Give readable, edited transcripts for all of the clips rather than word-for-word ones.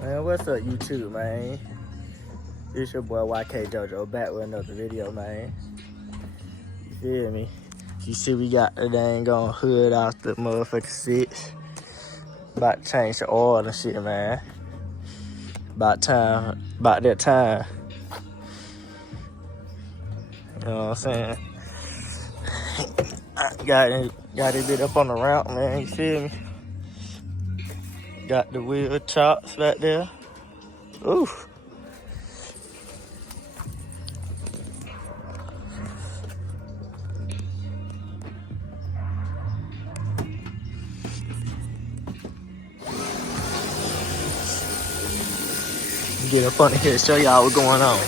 Man, what's up, YouTube, man? It's your boy YKJoJo back with another video, man. You feel me? You see, we got the dang on hood out the motherfucking 6. About to change the oil and shit, man. About that time. You know what I'm saying? I got it bit up on the ramp, man. You feel me? Got the wheel chops back there. Ooh. Get up on here, show y'all what's going on.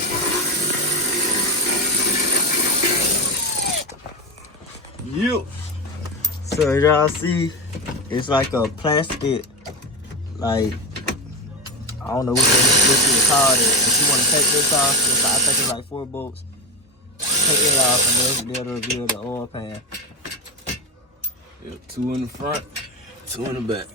You. So y'all see, it's like a plastic, like, I don't know what you call it. If you want to take this off, I think it's like 4 bolts. Take it off and then reveal the oil pan. Yep, 2 in the front, 2 in the back.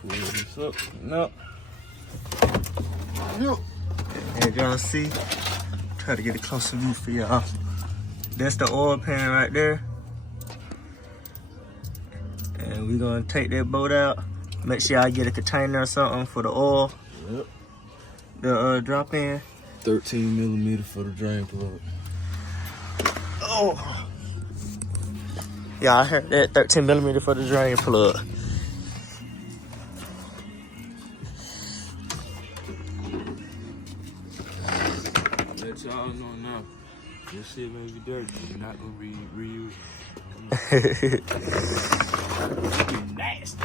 Pull this up, no. And y'all see, try to get a closer view for y'all. That's the oil pan right there. And we're gonna take that bolt out. Make sure I get a container or something for the oil. Yep. The drop in. 13 millimeter for the drain plug. Oh. Yeah, I heard that. 13 millimeter for the drain plug. Let y'all know now. This shit may be dirty. You're not gonna reuse it. Nasty.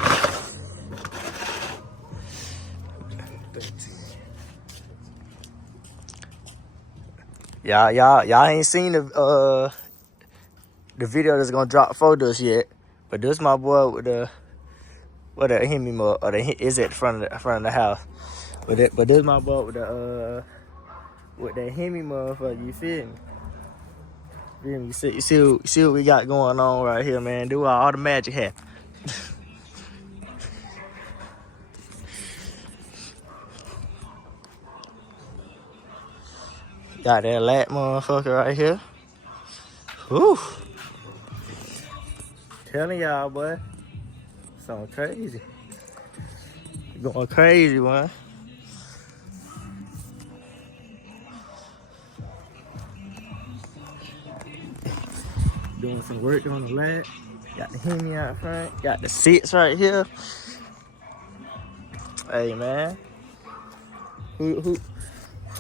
13. Y'all ain't seen the video that's gonna drop photos yet, but this my boy with the Hemi mug, or is at the front of the house. But this my boy with that Hemi motherfucker. You feel me? You see what we got going on right here, man. Do all the magic happen. Got that lat motherfucker right here. Whew. Telling y'all, boy. Something crazy. Going crazy, man. Doing some work on the lat. Got the Hemi out front. Got the 6 right here. Hey, man. Who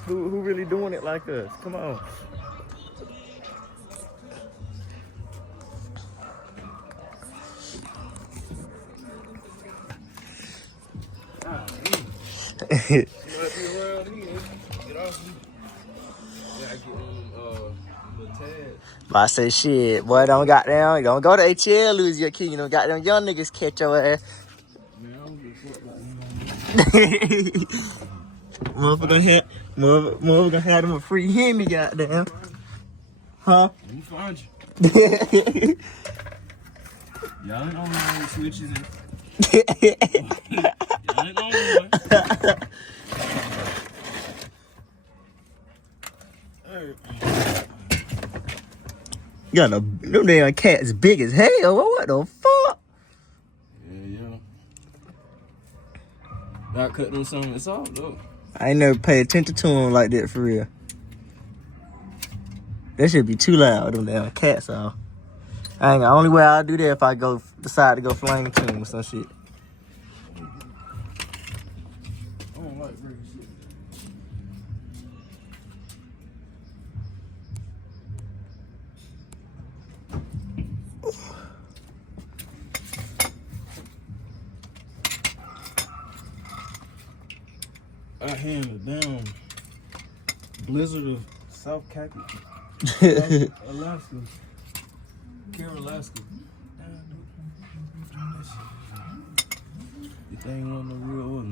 really doing it like us? Come on. But I say shit, boy, don't go to ATL, lose your key. You don't got them young niggas catch your ass. Man, I don't give a fuck about Motherfucker gonna have them a free Hemi, goddamn. Huh? Let me find you. Y'all ain't only one with switches in. Y'all ain't only one. Got them damn cats big as hell. What the fuck? Yeah. Not cutting on some of this off though. I ain't never paid attention to them like that for real. That should be too loud, them damn cats off. Only way I'll do that if I decide to go flame tune or some shit. I don't like breaking shit. I handed down blizzard of South Alaska. Alaska. They ain't want no real oil.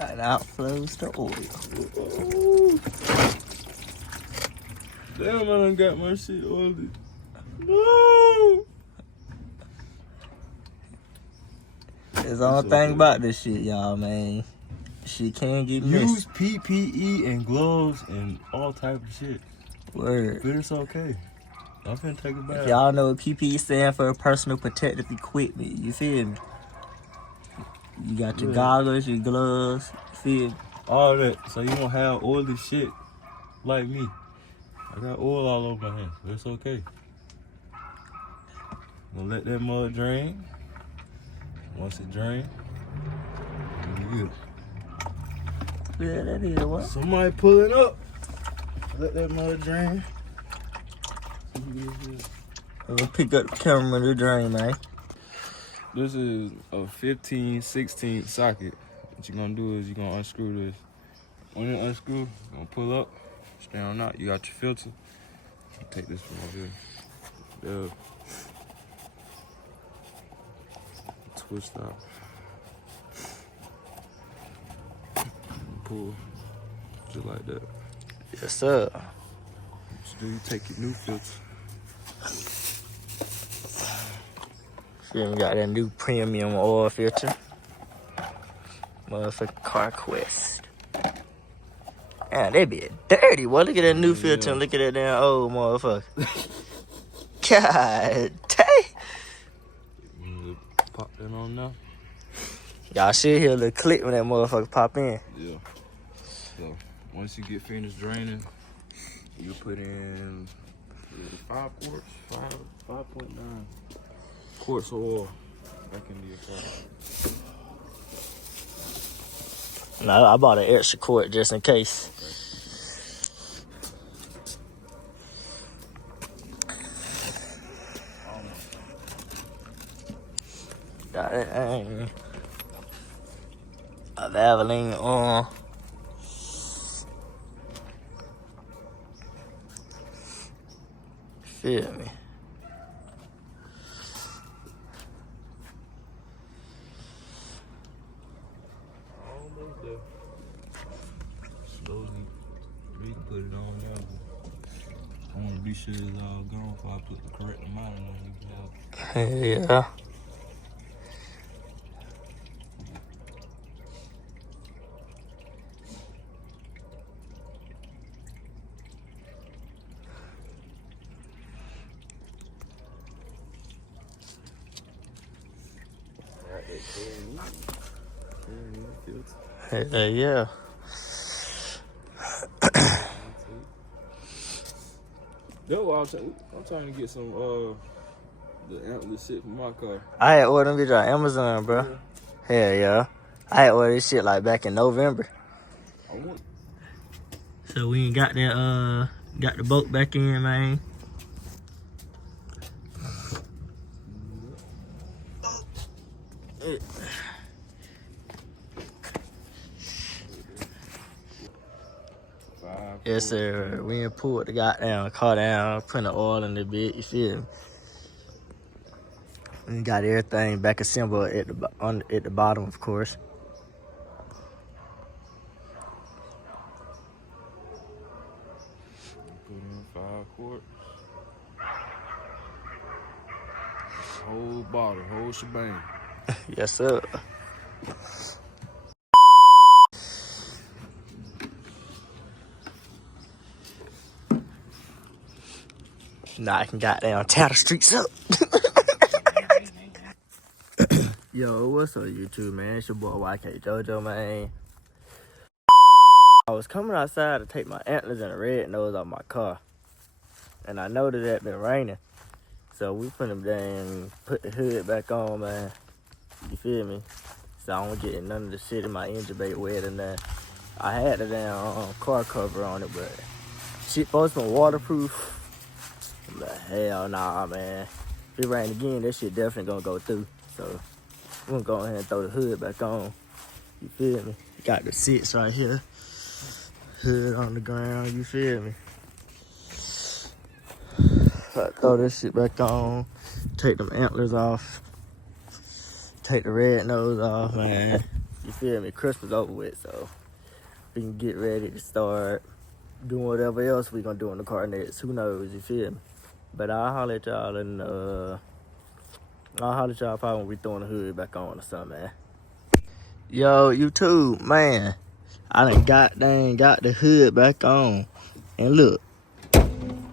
And out flows the oil. Ooh. Damn, I done got my shit oily. No! There's the only thing about this shit, y'all, man. She can get Use messy. PPE and gloves and all type of shit. Word. But it's okay. I'm finna take it back. If y'all know what PPE stand for, personal protective equipment, you feel me? You got your goggles, your gloves, you feel me? All that, so you won't have oily shit like me. I got oil all over my hands, but it's okay. Gonna let that mud drain. Once it drains, you good. Yeah, that is what? Somebody pulling up. Let that mud drain. I'm gonna pick up the camera to drain, man. This is a 15/16 socket. What you're gonna do is you're gonna unscrew this. When you unscrew, you're gonna pull up, stay on out. You got your filter. Take this from over here. Twist out. Pull. Just like that. Yes, sir. So you take your new filter. Feel me? Got that new premium oil filter. Motherfucking CarQuest. Man, they be dirty. Well, look at that new filter and look at that damn old motherfucker. God dang. Pop that on now. Y'all should hear the click when that motherfucker pop in. Yeah. So once you get finished draining, you put in 5 quarts, 5.9 quarts of oil back into your car. No, I bought an extra quart just in case. Got it. A Valvoline on. Feel me? Almost there. Slowly, we can put it on now. I want to be sure it's all gone before I put the correct amount on. Yeah. Yeah. Yo, I'm trying to get some the antler shit for my car. I had ordered them bitches on Amazon, bro. Yeah. Hell yeah. I had ordered this shit like back in November. So we ain't got that got the boat back in, man. Yes, sir. We ain't pulled the goddamn car down, putting the oil in the bit, you feel me? We got everything back assembled at the bottom, of course. Put in 5 quarts. Whole bottle, whole shebang. Yes, sir. Now I can goddamn tear the streets up. Yo, what's up, YouTube, man? It's your boy YKJoJo, man. I was coming outside to take my antlers and the red nose off my car, and I noticed it had been raining. So we finna dang put the hood back on, man. You feel me? So I don't get none of the shit in my engine bay wet or nothing. I had the damn car cover on it, but shit supposed to be waterproof. But hell nah, man. If it rain again, that shit definitely gonna go through. So we're gonna go ahead and throw the hood back on. You feel me? Got the seats right here. Hood on the ground, you feel me? Throw this shit back on. Take them antlers off. Take the red nose off, man. You feel me? Christmas over with, so we can get ready to start doing whatever else we gonna do in the car next. Who knows? You feel me? But I'll holler at y'all and I'll holler at y'all probably when we throwing the hood back on or something, man. Yo, YouTube, man. I done got the hood back on. And look,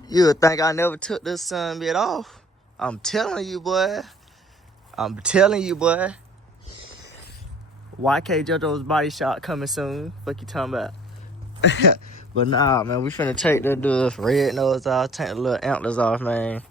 you would think I never took this son bit off. I'm telling you, boy. I'm telling you, boy. YKJoJo's body shop coming soon. Fuck you talking about? But nah, man, we finna take the red nose off, take the little antlers off, man.